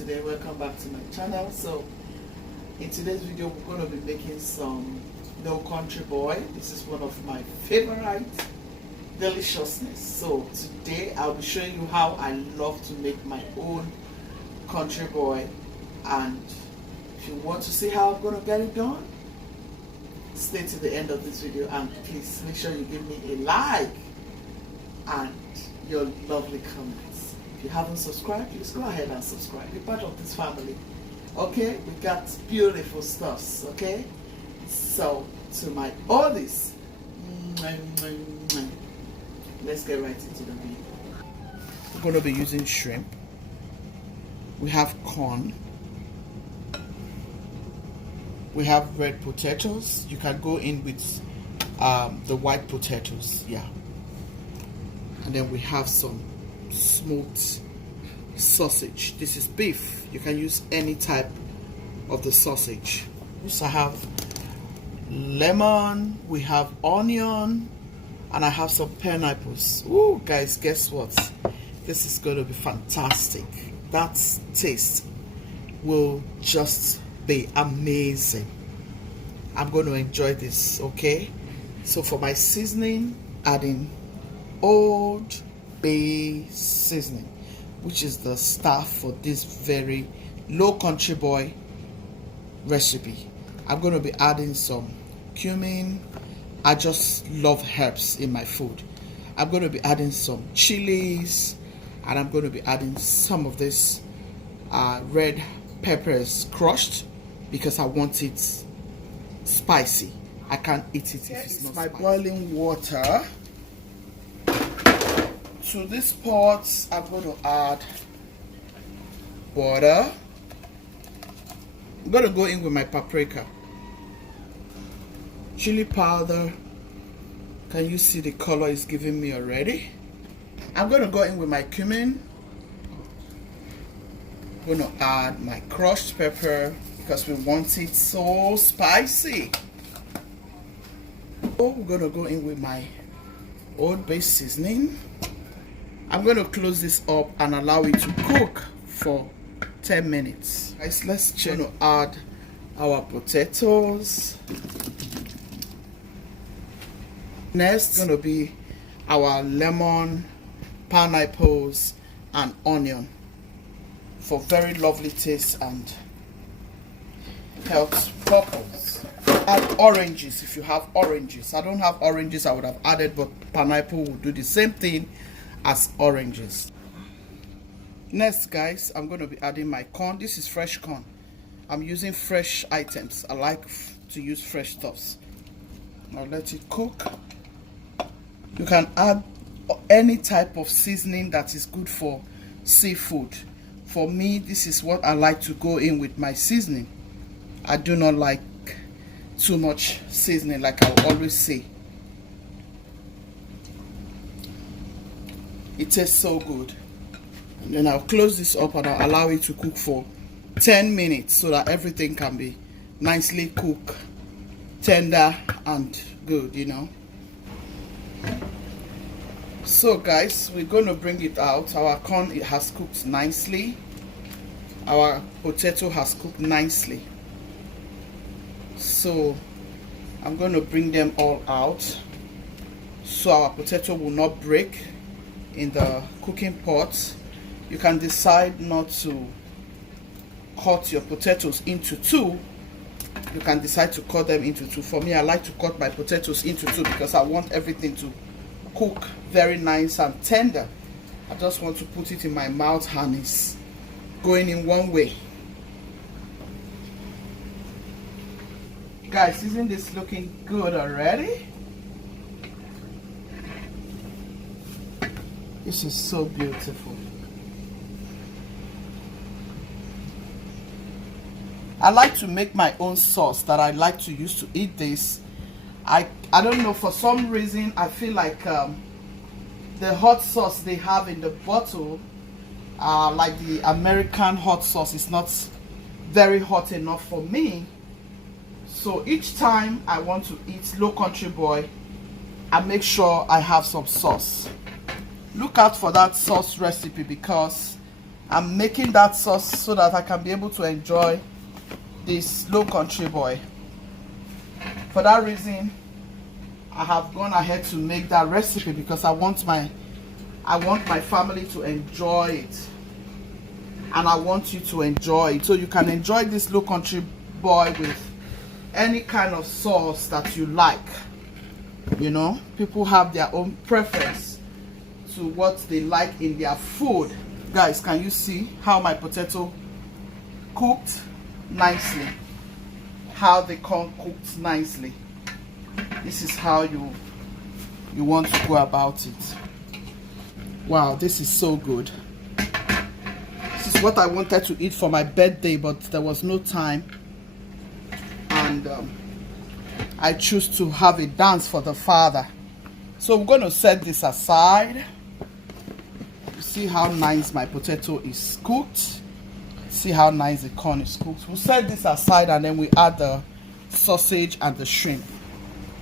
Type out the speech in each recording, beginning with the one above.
today. Welcome back to my channel. So in today's video we're going to be making some No Country Boy. This is one of my favorite deliciousness. So today I'll be showing you how I love to make my own country boy, and if you want to see how I'm going to get it done, stay to the end of this video, and please make sure you give me a like and your lovely comments. If you haven't subscribed, please go ahead and subscribe. Be part of this family. Okay, we got beautiful stuffs. Okay, so to my oldies, let's get right into the video. We're going to be using shrimp. We have corn. We have red potatoes. You can go in with the white potatoes, yeah. And then we have some smoked sausage. This is beef. You can use any type of the sausage. We also have lemon. We have onion, and I have some pineapples. Ooh, guys, guess what? This is going to be fantastic. That taste will just be amazing. I'm going to enjoy this. Okay, so for my seasoning, adding Old Bay seasoning, which is the stuff for this very No Country Boy recipe. I'm going to be adding some cumin. I just love herbs in my food. I'm going to be adding some chilies, and I'm going to be adding some of this red peppers crushed because I want it spicy. I can't eat it if it's not spicy. My boiling water. To this pot, I'm going to add water. I'm going to go in with my paprika, chili powder. Can you see the color it's giving me already? I'm going to go in with my cumin. I'm going to add my crushed pepper because we want it so spicy. Oh, we're going to go in with my Old Bay seasoning. I'm going to close this up and allow it to cook for 10 minutes. Guys, let's check. We're going to add our potatoes. Next, going to be our lemon, pineapples, and onion for very lovely taste and health purpose. Add oranges if you have oranges. I don't have oranges, I would have added, but pineapple will do the same thing as oranges. Next, guys, I'm going to be adding my corn. This is fresh corn. I'm using fresh items. I like to use fresh stuffs. Now let it cook. You can add any type of seasoning that is good for seafood. For me, this is what I like to go in with my seasoning. I do not like too much seasoning, like I always say. It tastes so good. And then I'll close this up and I'll allow it to cook for 10 minutes so that everything can be nicely cooked, tender and good, you know. So guys, we're going to bring it out. Our corn, it has cooked nicely. Our potato has cooked nicely. So I'm going to bring them all out so our potato will not break in the cooking pot. You can decide not to cut your potatoes into two. You can decide to cut them into two. For me, I like to cut my potatoes into two because I want everything to cook very nice and tender. I just want to put it in my mouth and it's going in one way. Guys, isn't this looking good already? This is so beautiful. I like to make my own sauce that I like to use to eat this. I don't know, for some reason I feel like the hot sauce they have in the bottle, like the American hot sauce, is not very hot enough for me. So each time I want to eat No Country Boy, I make sure I have some sauce. Look out for that sauce recipe because I'm making that sauce so that I can be able to enjoy this Low Country Boy. For that reason, I have gone ahead to make that recipe because I want my family to enjoy it, and I want you to enjoy it. So you can enjoy this Low Country Boy with any kind of sauce that you like. You know, people have their own preference to what they like in their food. Guys, can you see how my potato cooked nicely? How the corn cooked nicely. This is how you want to go about it. Wow, this is so good. This is what I wanted to eat for my birthday, but there was no time, and I choose to have a dance for the Father. So we're going to set this aside. You see how nice my potato is cooked. See how nice the corn is cooked. We'll set this aside, and then we add the sausage and the shrimp.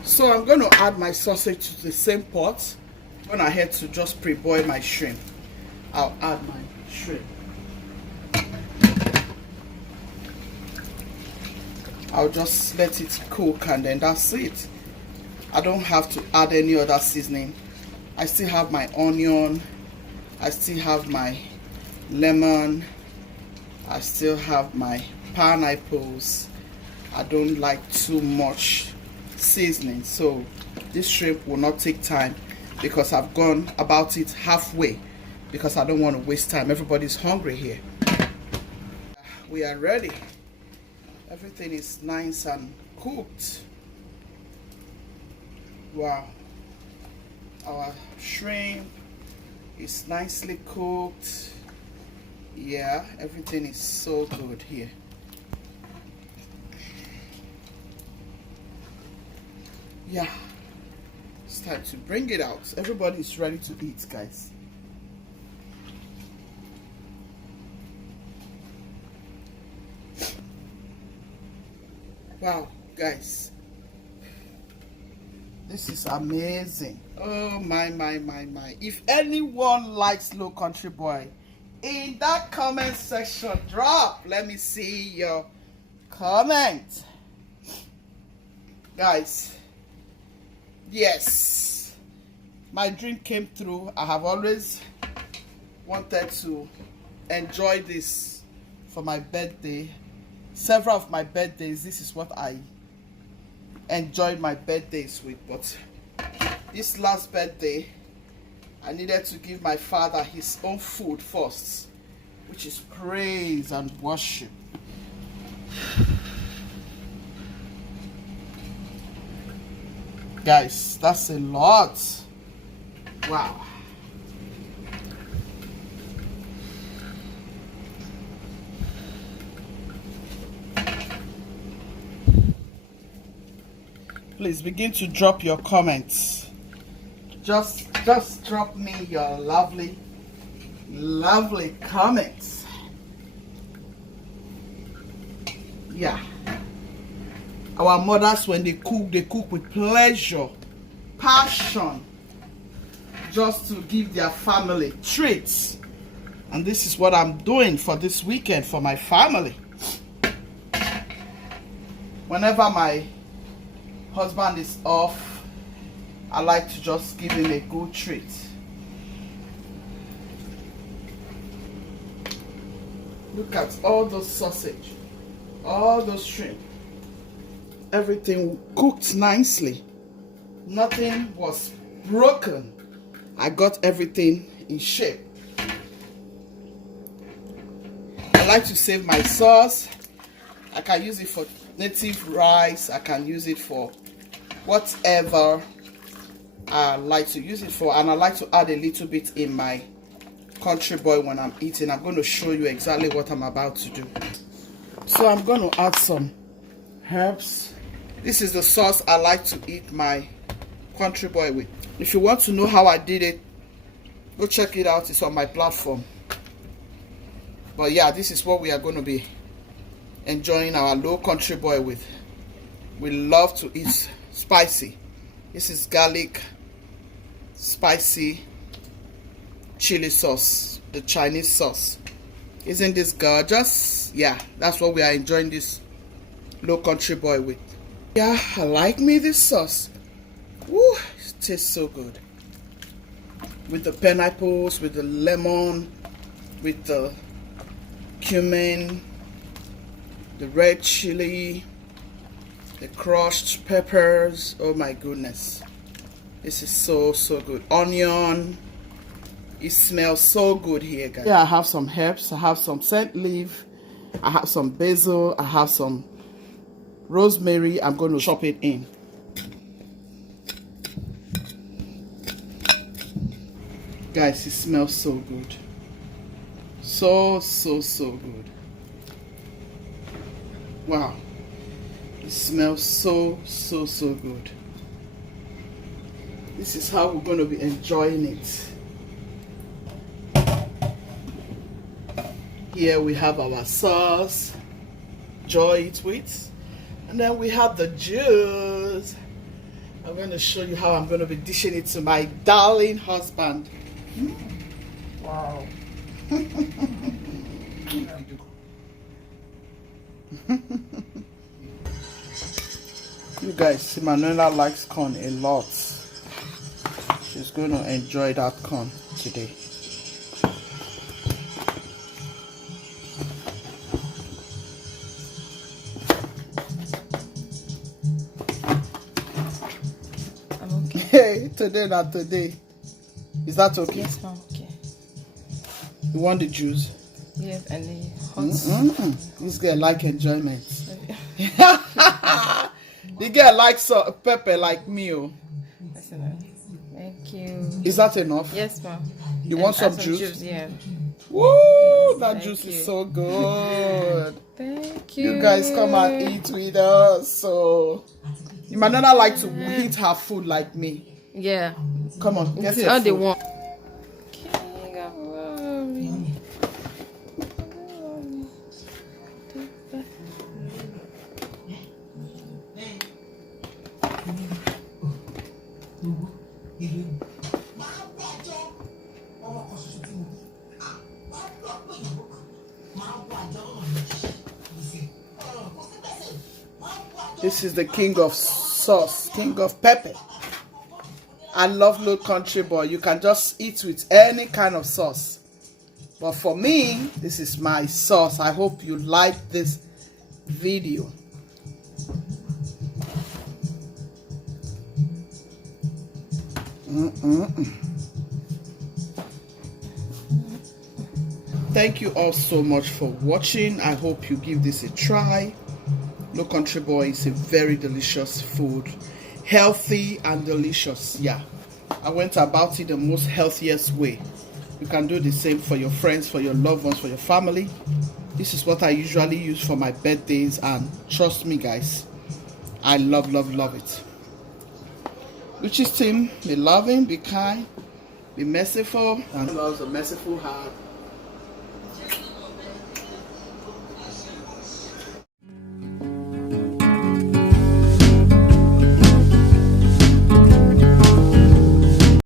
So I'm going to add my sausage to the same pot. I'm going ahead to just pre-boil my shrimp. I'll add my shrimp. I'll just let it cook, and then that's it. I don't have to add any other seasoning. I still have my onion. I still have my lemon. I still have my pineapples. I don't like too much seasoning, so this shrimp will not take time because I've gone about it halfway because I don't want to waste time. Everybody's hungry here. We are ready. Everything is nice and cooked. Wow. Our shrimp is nicely cooked. Yeah, everything is so good here. Yeah, it's time to bring it out. Everybody is ready to eat, guys. Wow, guys, this is amazing. Oh my. If anyone likes Low Country Boy, in that comment section, drop. Let me see your comment. Guys, yes, my dream came through. I have always wanted to enjoy this for my birthday. Several of my birthdays, this is what I enjoyed my birthdays with. But this last birthday, I needed to give my Father his own food first, which is praise and worship. Guys, that's a lot. Wow. Please begin to drop your comments. Just drop me your lovely comments. Yeah. Our mothers, when they cook with pleasure, passion, just to give their family treats. And this is what I'm doing for this weekend for my family. Whenever my husband is off, I like to just give him a good treat. Look at all those sausage, all those shrimp. Everything cooked nicely. Nothing was broken. I got everything in shape. I like to save my sauce. I can use it for native rice. I can use it for whatever I like to use it for, and I like to add a little bit in my Country Boy when I'm eating. I'm going to show you exactly what I'm about to do. So I'm going to add some herbs. This is the sauce I like to eat my Country Boy with. If you want to know how I did it, go check it out. It's on my platform. But yeah, this is what we are going to be enjoying our Low Country Boy with. We love to eat spicy. This is garlic, spicy chili sauce, the Chinese sauce. Isn't this gorgeous? Yeah, that's what we are enjoying this Low Country Boy with. Yeah, I like me this sauce. Woo, it tastes so good. With the pineapples, with the lemon, with the cumin, the red chili, the crushed peppers. Oh my goodness. This is so good. Onion. It smells so good here, guys. Yeah, I have some herbs. I have some scent leaf. I have some basil. I have some rosemary. I'm going to chop it in. Guys, it smells so good. So good. Wow. It smells so good. This is how we're going to be enjoying it. Here we have our sauce. Enjoy it with. And then we have the juice. I'm going to show you how I'm going to be dishing it to my darling husband. Wow. You guys see, Manuela likes corn a lot. She's going to enjoy that corn today. I'm okay. Hey, today not today. Is that okay? Yes, ma'am. Okay. You want the juice? Yes, and the hot. This girl like enjoyment. The girl likes pepper like me. Oh. That's enough. Thank you. Is that enough? Yes, ma'am. You want some juice? Yeah. Woo! That Thank juice you. is so good. Thank you. You guys come and eat with us. So you might not like to eat her food like me. Yeah. Come on, get It's your all food. they want. King of glory. This is the king of sauce, king of pepper. I love Low Country Boy. You can just eat with any kind of sauce. But for me, this is my sauce. I hope you like this video. Thank you all so much for watching. I hope you give this a try. Low Country Boy is a very delicious food. Healthy and delicious. Yeah, I went about it the most healthiest way. You can do the same for your friends, for your loved ones, for your family. This is what I usually use for my birthdays, and trust me guys, I love it. Witch's team, be loving, be kind, be merciful, and loves a merciful heart.